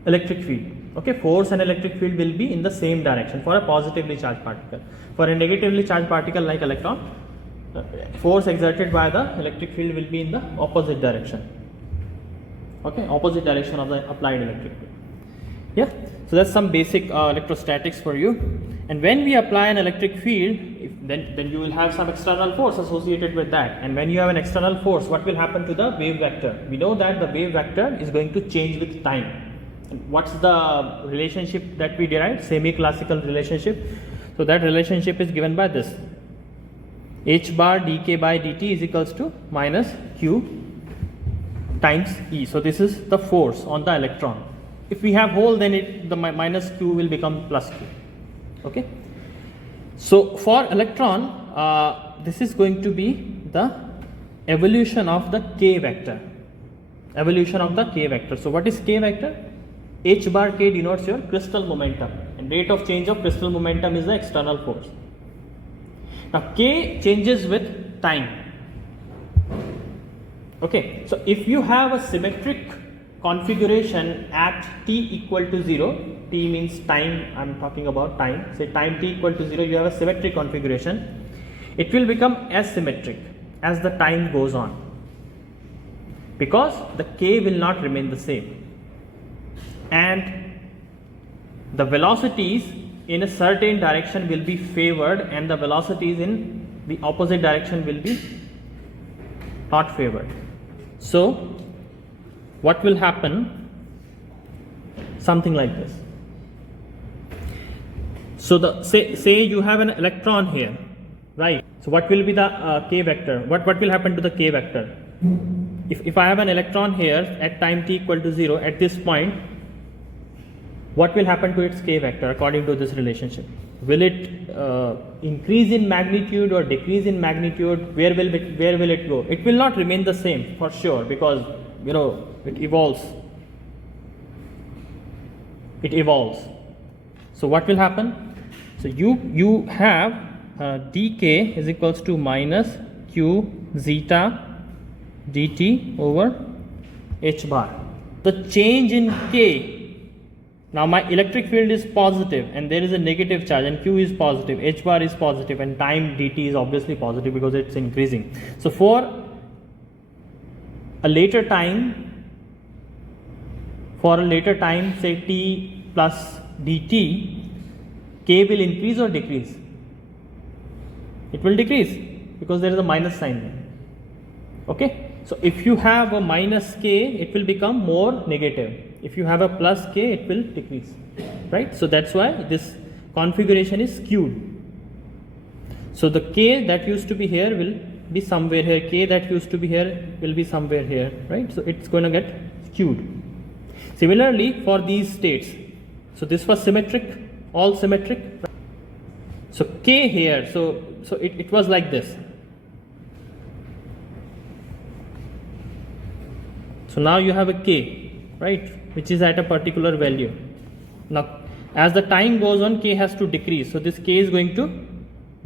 electric field. Okay, force and electric field will be in the same direction for a positively charged particle. For a negatively charged particle like electron, force exerted by the electric field will be in the opposite direction. Okay, opposite direction of the applied electric field. Yeah, so that's some basic electrostatics for you. And when we apply an electric field, then you will have some external force associated with that. And when you have an external force, what will happen to the wave vector? We know that the wave vector is going to change with time. And what's the relationship that we derived? Semi-classical relationship. So that relationship is given by this: h bar dk by dt is equals to minus q times E. So this is the force on the electron. If we have hole, then the minus q will become plus q. Okay. So for electron, this is going to be the evolution of the k vector. Evolution of the k vector. So what is k vector? H bar k denotes your crystal momentum, and rate of change of crystal momentum is the external force. Now k changes with time. Okay, so if you have a symmetric configuration at t equal to 0, t means time, I'm talking about time, say time t equal to 0, you have a symmetric configuration, it will become asymmetric as the time goes on, because the k will not remain the same, and the velocities in a certain direction will be favored and the velocities in the opposite direction will be not favored. So what will happen? Something like this. So say you have an electron here, right? So what will be the k vector? What will happen to the k vector? If I have an electron here at time t equal to 0 at this point, what will happen to its k vector according to this relationship? Will it increase in magnitude or decrease in magnitude? Where will it go? It will not remain the same for sure, because it evolves. It evolves. So what will happen? So you have dk is equals to minus q zeta dt over h bar. The change in k. Now my electric field is positive and there is a negative charge, and q is positive, h bar is positive, and time dt is obviously positive because it's increasing. So for a later time, say t plus dt, k will increase or decrease? It will decrease because there is a minus sign there. Okay, so if you have a minus k, it will become more negative. If you have a plus k, it will decrease, right? So that's why this configuration is skewed. So the k that used to be here will be somewhere here, k that used to be here will be somewhere here, right? So it's going to get skewed. Similarly for these states, so this was symmetric, all symmetric. So k here, so it was like this. So now you have a k, right, which is at a particular value. Now as the time goes on, k has to decrease, so this k is going to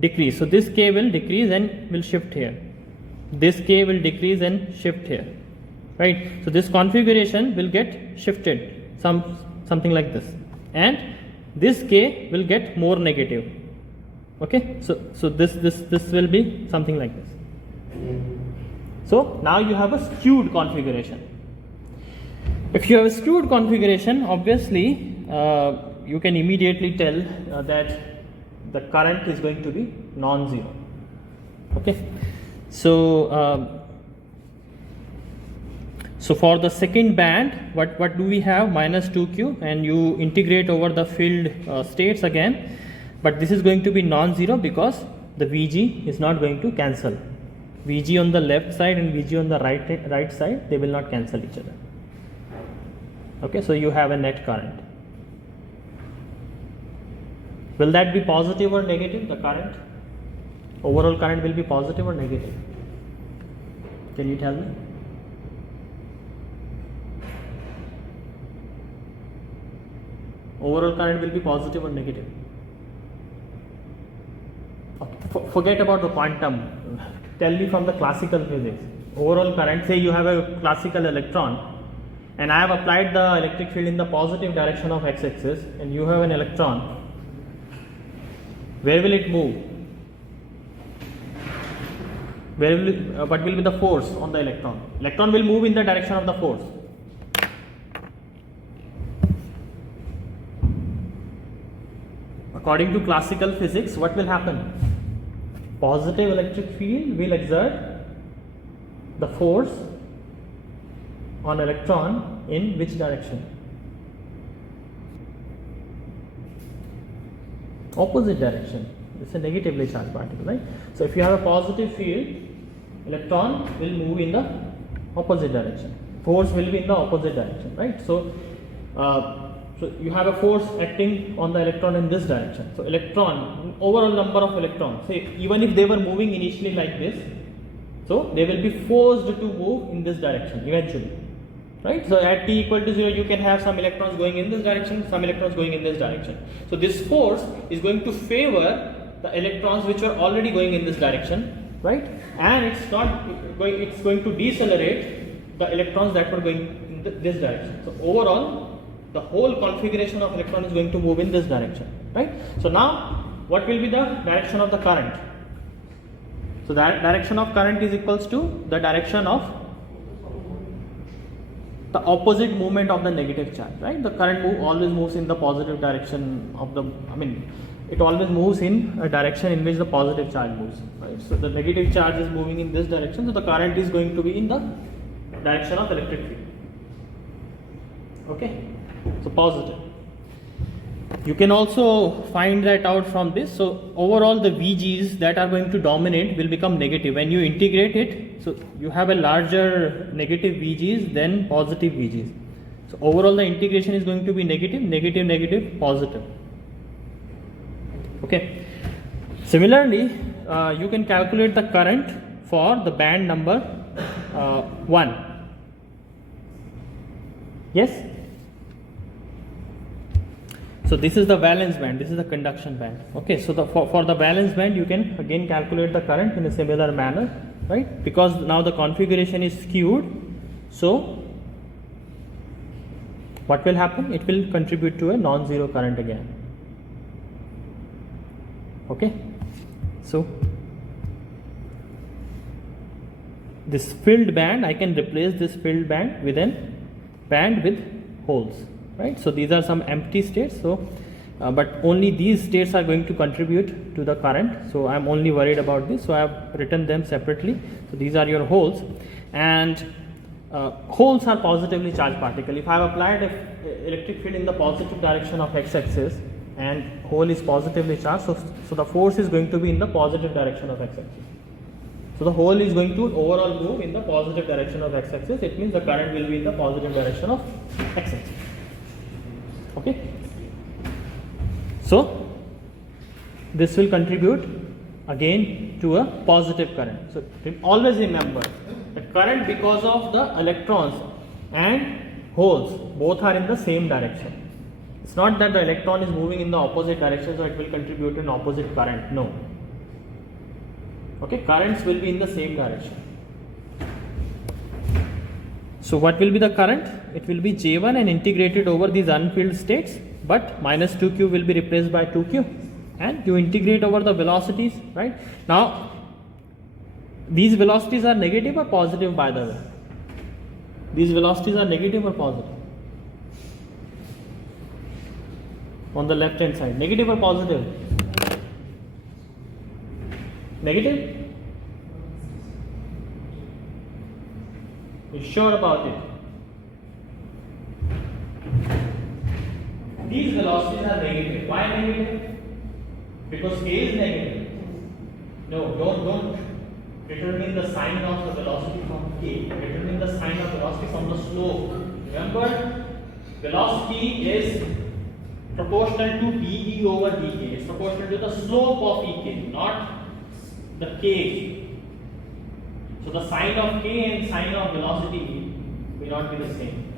decrease. So this k will decrease and will shift here. This k will decrease and shift here, right? So this configuration will get shifted, something like this, and this k will get more negative. Okay, so this will be something like this. So now you have a skewed configuration. If you have a skewed configuration, obviously you can immediately tell that the current is going to be non-zero. Okay, so so for the second band, what do we have? Minus 2q, and you integrate over the filled states again, but this is going to be non-zero because the Vg is not going to cancel. Vg on the left side and Vg on the right side, they will not cancel each other. Okay, so you have a net current. Will that be positive or negative? The current, overall current will be positive or negative? Can you tell me? Overall current will be positive or negative? Okay. Forget about the quantum. Tell me from the classical physics. Overall current, say you have a classical electron, and I have applied the electric field in the positive direction of x-axis, and you have an electron. Where will it move? Where will it, what will be the force on the electron? Electron will move in the direction of the force. According to classical physics, what will happen? Positive electric field will exert the force on electron in which direction? Opposite direction. It's a negatively charged particle, right? So if you have a positive field, electron will move in the opposite direction. Force will be in the opposite direction, right? So you have a force acting on the electron in this direction. So electron, overall number of electrons, say even if they were moving initially like this, so they will be forced to move in this direction eventually, right? So at t equal to 0, you can have some electrons going in this direction, some electrons going in this direction. So this force is going to favor the electrons which are already going in this direction, right? And it's going to decelerate the electrons that were going in this direction. So overall, the whole configuration of electron is going to move in this direction, right? So now what will be the direction of the current? So that direction of current is equals to the direction of the opposite movement of the negative charge, right? The current always moves in the positive direction of the, it always moves in a direction in which the positive charge moves, right? So the negative charge is moving in this direction, so the current is going to be in the direction of electric field. Okay, so positive. You can also find that out from this. So overall the Vg's that are going to dominate will become negative when you integrate it. So you have a larger negative Vg's than positive Vg's. So overall the integration is going to be negative, negative, negative, positive. Okay. Similarly, you can calculate the current for the band number 1. Yes? So this is the valence band, this is the conduction band. Okay, so for the valence band, you can again calculate the current in a similar manner, right? Because now the configuration is skewed. So what will happen? It will contribute to a non-zero current again. Okay, so this filled band, I can replace this filled band with a band with holes. Right, so these are some empty states. So, but only these states are going to contribute to the current. So I am only worried about this. So I have written them separately. So these are your holes, and holes are positively charged particle. If I have applied a electric field in the positive direction of x-axis and hole is positively charged, so the force is going to be in the positive direction of x-axis. So the hole is going to overall move in the positive direction of x-axis. It means the current will be in the positive direction of x-axis. Okay. So this will contribute again to a positive current. So always remember the current, because of the electrons and holes, both are in the same direction. It's not that the electron is moving in the opposite direction, so it will contribute an opposite current. No. Okay, currents will be in the same direction. So what will be the current? It will be J1 and integrated over these unfilled states, but minus 2q will be replaced by 2q, and you integrate over the velocities, right? Now these velocities are negative or positive, by the way? These velocities are negative or positive? On the left hand side, negative or positive? Negative? You sure about it? These velocities are negative. Why negative? Because k is negative. No, don't determine the sign of the velocity from k. Determine the sign of velocity from the slope. Remember, velocity is proportional to dE over dk. It's proportional to the slope of ek, not the k. So the sign of k and sign of velocity will not be the same.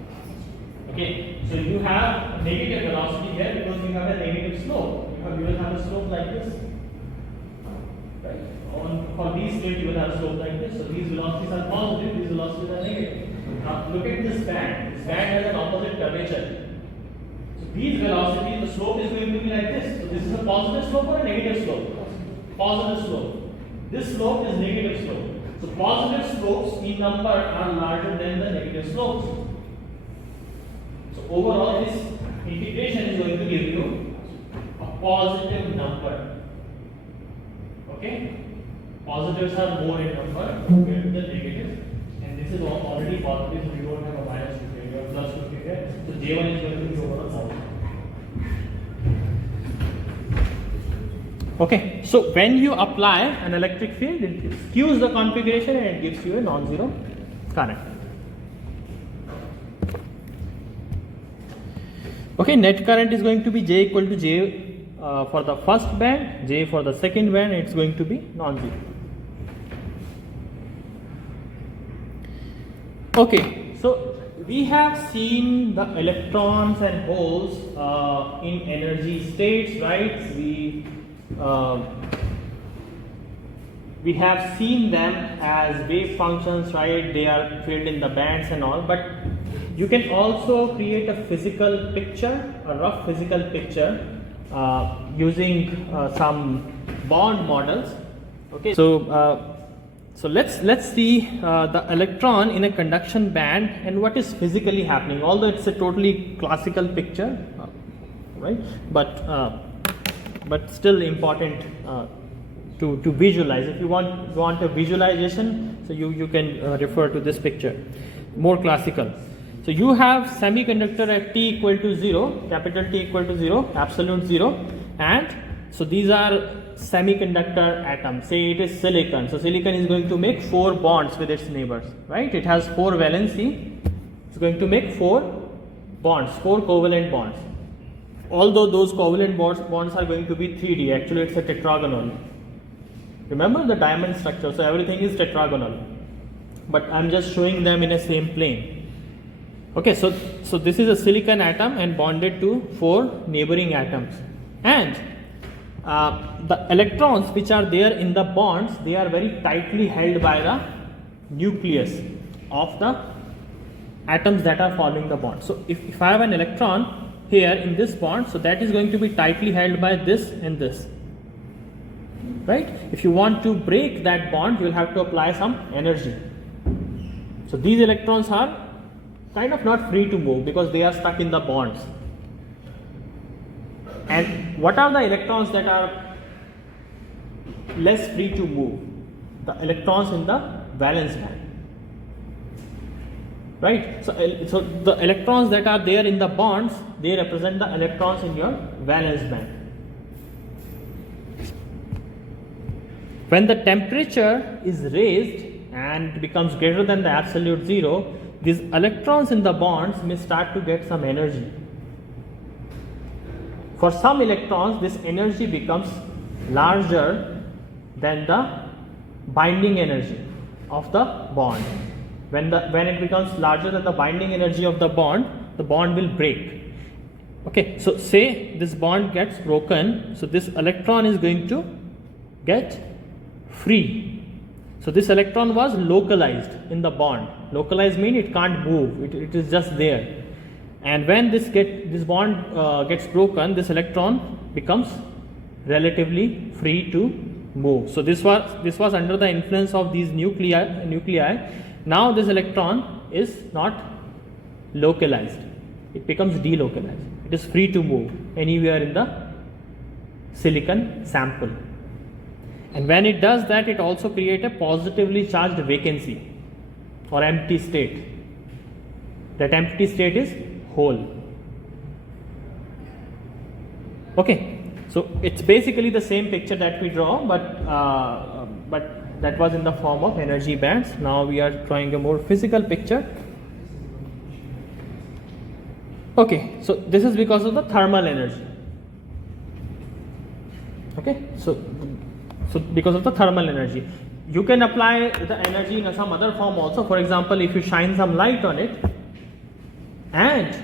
Okay, so you have a negative velocity here because you have a negative slope. You will have a slope like this. Right? For these states you will have a slope like this. So these velocities are positive, these velocities are negative. Now look at this band. This band has an opposite curvature. So these velocities, the slope is going to be like this. So this is a positive slope or a negative slope? Positive slope. This slope is negative slope. So positive slopes in number are larger than the negative slopes. So overall this integration is going to give you a positive number. Okay? Positives are more in number compared to the negatives. And this is already positive, so you don't have a minus 2 here, you have plus 2 here. So J1 is going to be overall positive. Okay, so when you apply an electric field, it skews the configuration and it gives you a non-zero current. Okay, net current is going to be J equal to J for the first band, J for the second band, it's going to be non-zero. Okay, so we have seen the electrons and holes in energy states, right? We have seen them as wave functions, right? They are filled in the bands and all, but you can also create a physical picture, a rough physical picture using some bond models. Okay, so let's see the electron in a conduction band and what is physically happening. Although it's a totally classical picture, right? But still important to visualize. If you want a visualization, so you can refer to this picture, more classical. So you have semiconductor at T equal to 0, capital T equal to 0, absolute 0, and so these are semiconductor atoms. Say it is silicon. So silicon is going to make 4 bonds with its neighbors, right? It has 4 valency. It's going to make 4 bonds, 4 covalent bonds. Although those covalent bonds are going to be 3D, actually it's a tetragonal. Remember the diamond structure, so everything is tetragonal. But I'm just showing them in a same plane. Okay, so this is a silicon atom and bonded to 4 neighboring atoms. And the electrons which are there in the bonds, they are very tightly held by the nucleus of the atoms that are forming the bond. So if I have an electron here in this bond, so that is going to be tightly held by this and this, right? If you want to break that bond, you will have to apply some energy. So these electrons are kind of not free to move because they are stuck in the bonds. And what are the electrons that are less free to move? The electrons in the valence band. right? So the electrons that are there in the bonds, they represent the electrons in your valence band. When the temperature is raised and becomes greater than the absolute zero, these electrons in the bonds may start to get some energy. For some electrons, this energy becomes larger than the binding energy of the bond. When it becomes larger than the binding energy of the bond will break. Okay, so say this bond gets broken, so this electron is going to get free. So this electron was localized in the bond. Localized means it can't move, it is just there. And when this bond gets broken, this electron becomes relatively free to move. So this was under the influence of these nuclei. Now this electron is not localized, it becomes delocalized. It is free to move anywhere in the silicon sample. And when it does that, it also creates a positively charged vacancy or empty state. That empty state is hole. Okay, so it's basically the same picture that we draw, but that was in the form of energy bands. Now we are drawing a more physical picture. Okay, so this is because of the thermal energy. Okay, so because of the thermal energy, you can apply the energy in some other form also. For example, if you shine some light on it, and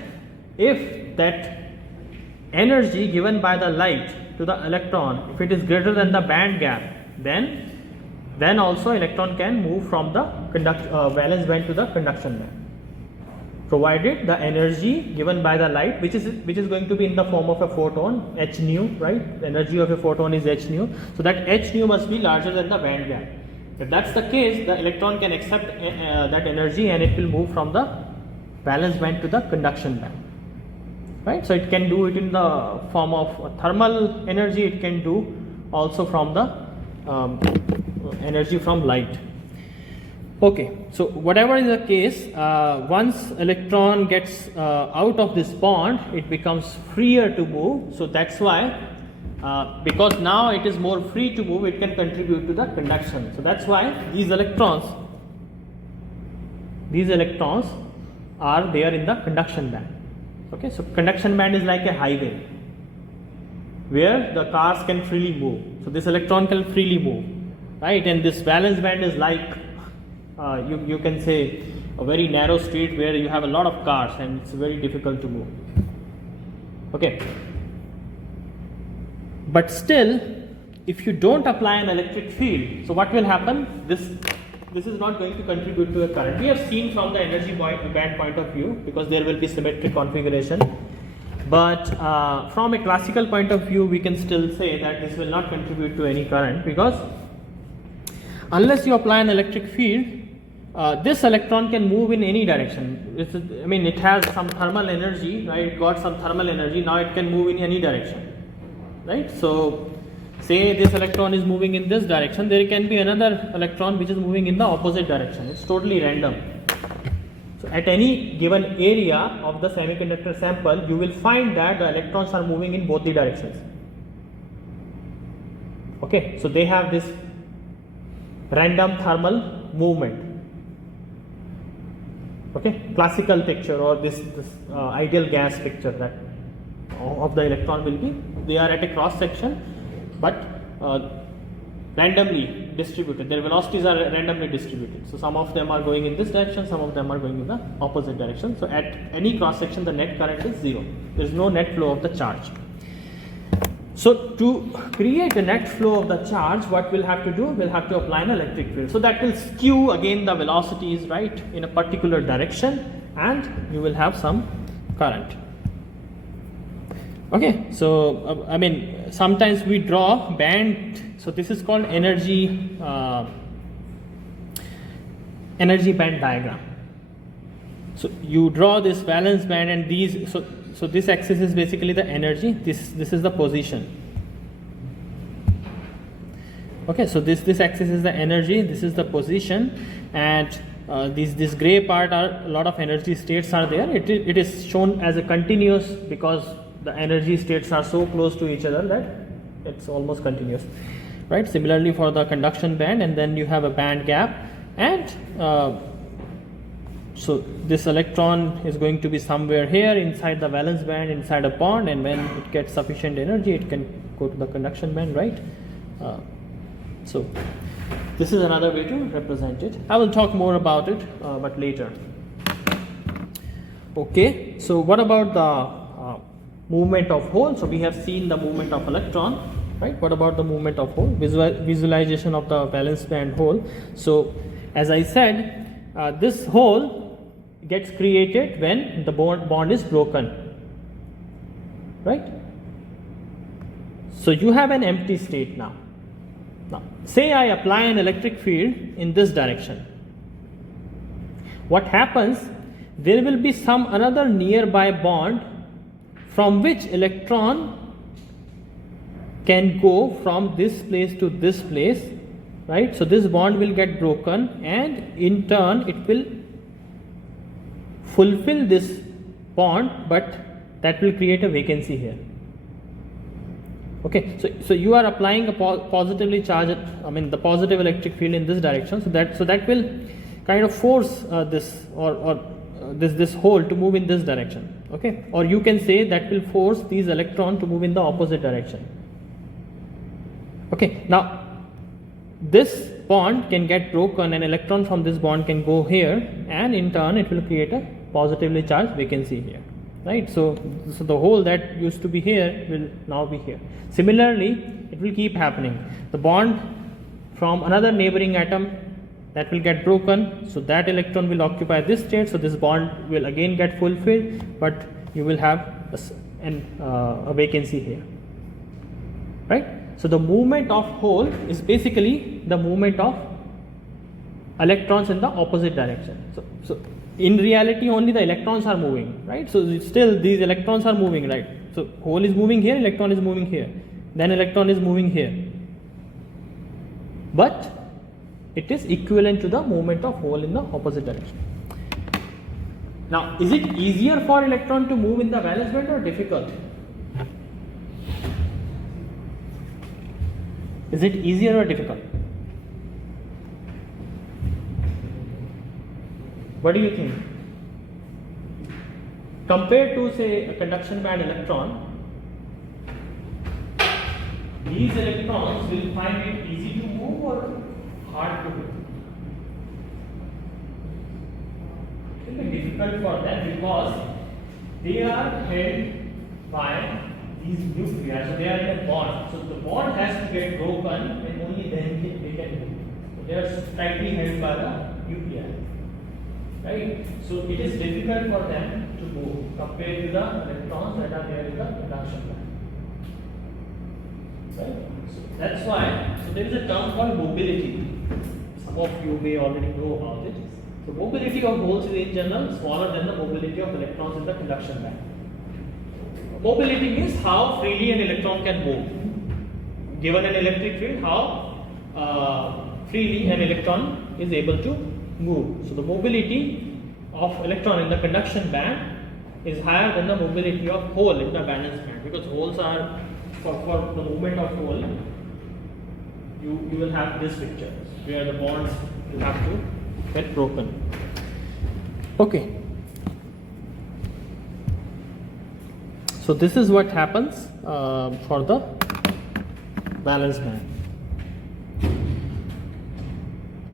if that energy given by the light to the electron, if it is greater than the band gap, then also electron can move from the valence band to the conduction band, provided the energy given by the light, which is going to be in the form of a photon, h nu, right? The energy of a photon is h nu. So that h nu must be larger than the band gap. If that's the case, the electron can accept that energy and it will move from the valence band to the conduction band, right? So it can do it in the form of thermal energy. It can do also from the energy from light. Okay, so whatever is the case, once electron gets out of this bond, it becomes freer to move. So that's why, because now it is more free to move, it can contribute to the conduction. So that's why these electrons are there in the conduction band. Okay, so conduction band is like a highway where the cars can freely move. So this electron can freely move, right? And this valence band is like you can say a very narrow street where you have a lot of cars and it's very difficult to move. Okay, but still, if you don't apply an electric field, so what will happen? This is not going to contribute to a current. We have seen from the energy band point of view, because there will be symmetric configuration. But from a classical point of view, we can still say that this will not contribute to any current, because unless you apply an electric field, this electron can move in any direction. It has some thermal energy, right? It got some thermal energy. Now it can move in any direction, right? So say this electron is moving in this direction, there can be another electron which is moving in the opposite direction. It's totally random. So at any given area of the semiconductor sample, you will find that the electrons are moving in both the directions. Okay, so they have this random thermal movement. Okay, classical picture, or this ideal gas picture that of the electron will be, they are at a cross section, but randomly distributed. Their velocities are randomly distributed. So some of them are going in this direction, some of them are going in the opposite direction. So at any cross section, the net current is zero. There is no net flow of the charge. So to create a net flow of the charge, what we'll have to do? We'll have to apply an electric field. So that will skew again the velocities, right, in a particular direction, and you will have some current. Okay, so sometimes we draw band. So this is called energy band diagram. So you draw this valence band, and these. So this axis is basically the energy. This is the position. Okay, so this axis is the energy. This is the position, and this gray part are a lot of energy states are there. It is shown as a continuous because the energy states are so close to each other that it's almost continuous, right? Similarly for the conduction band, and then you have a band gap, and so this electron is going to be somewhere here inside the valence band, inside a bond, and when it gets sufficient energy, it can go to the conduction band, right? So this is another way to represent it. I will talk more about it, but later. Okay, so what about the movement of hole? So we have seen the movement of electron, right? What about the movement of hole? Visualization of the valence band hole. So as I said, this hole gets created when the bond is broken, right? So you have an empty state now. Now say I apply an electric field in this direction. What happens? There will be some another nearby bond from which electron can go from this place to this place, right? So this bond will get broken, and in turn it will fulfill this bond, but that will create a vacancy here. Okay, so you are applying a positively charged, the positive electric field in this direction, so that will kind of force this this hole to move in this direction. Okay, or you can say that will force these electrons to move in the opposite direction. Okay, now this bond can get broken, and electron from this bond can go here, and in turn it will create a positively charged vacancy here, right? So the hole that used to be here will now be here. Similarly, it will keep happening. The bond from another neighboring atom, that will get broken, so that electron will occupy this state, so this bond will again get fulfilled, but you will have a vacancy here, right? So the movement of hole is basically the movement of electrons in the opposite direction. So in reality only the electrons are moving, right? So still these electrons are moving, right? So hole is moving here, electron is moving here, then electron is moving here, but it is equivalent to the movement of hole in the opposite direction. Now, is it easier for electron to move in the valence band or difficult? Is it easier or difficult? What do you think? Compared to, say, a conduction band electron, these electrons will find it easy to move or hard to move? It will be difficult for them because they are held by these nuclei, so they are in a bond. So the bond has to get broken, and only then they can move. So they are tightly held by the nuclei, right? So it is difficult for them to move compared to the electrons that are there in the conduction band. Right? So that's why. So there is a term called mobility. Some of you may already know about it. So mobility of holes is in general smaller than the mobility of electrons in the conduction band. Mobility means how freely an electron can move. Given an electric field, how freely an electron is able to move. So the mobility of electron in the conduction band is higher than the mobility of hole in the valence band, because holes are, for the movement of hole, you will have this picture where the bonds will have to get broken. Okay. So this is what happens for the valence band.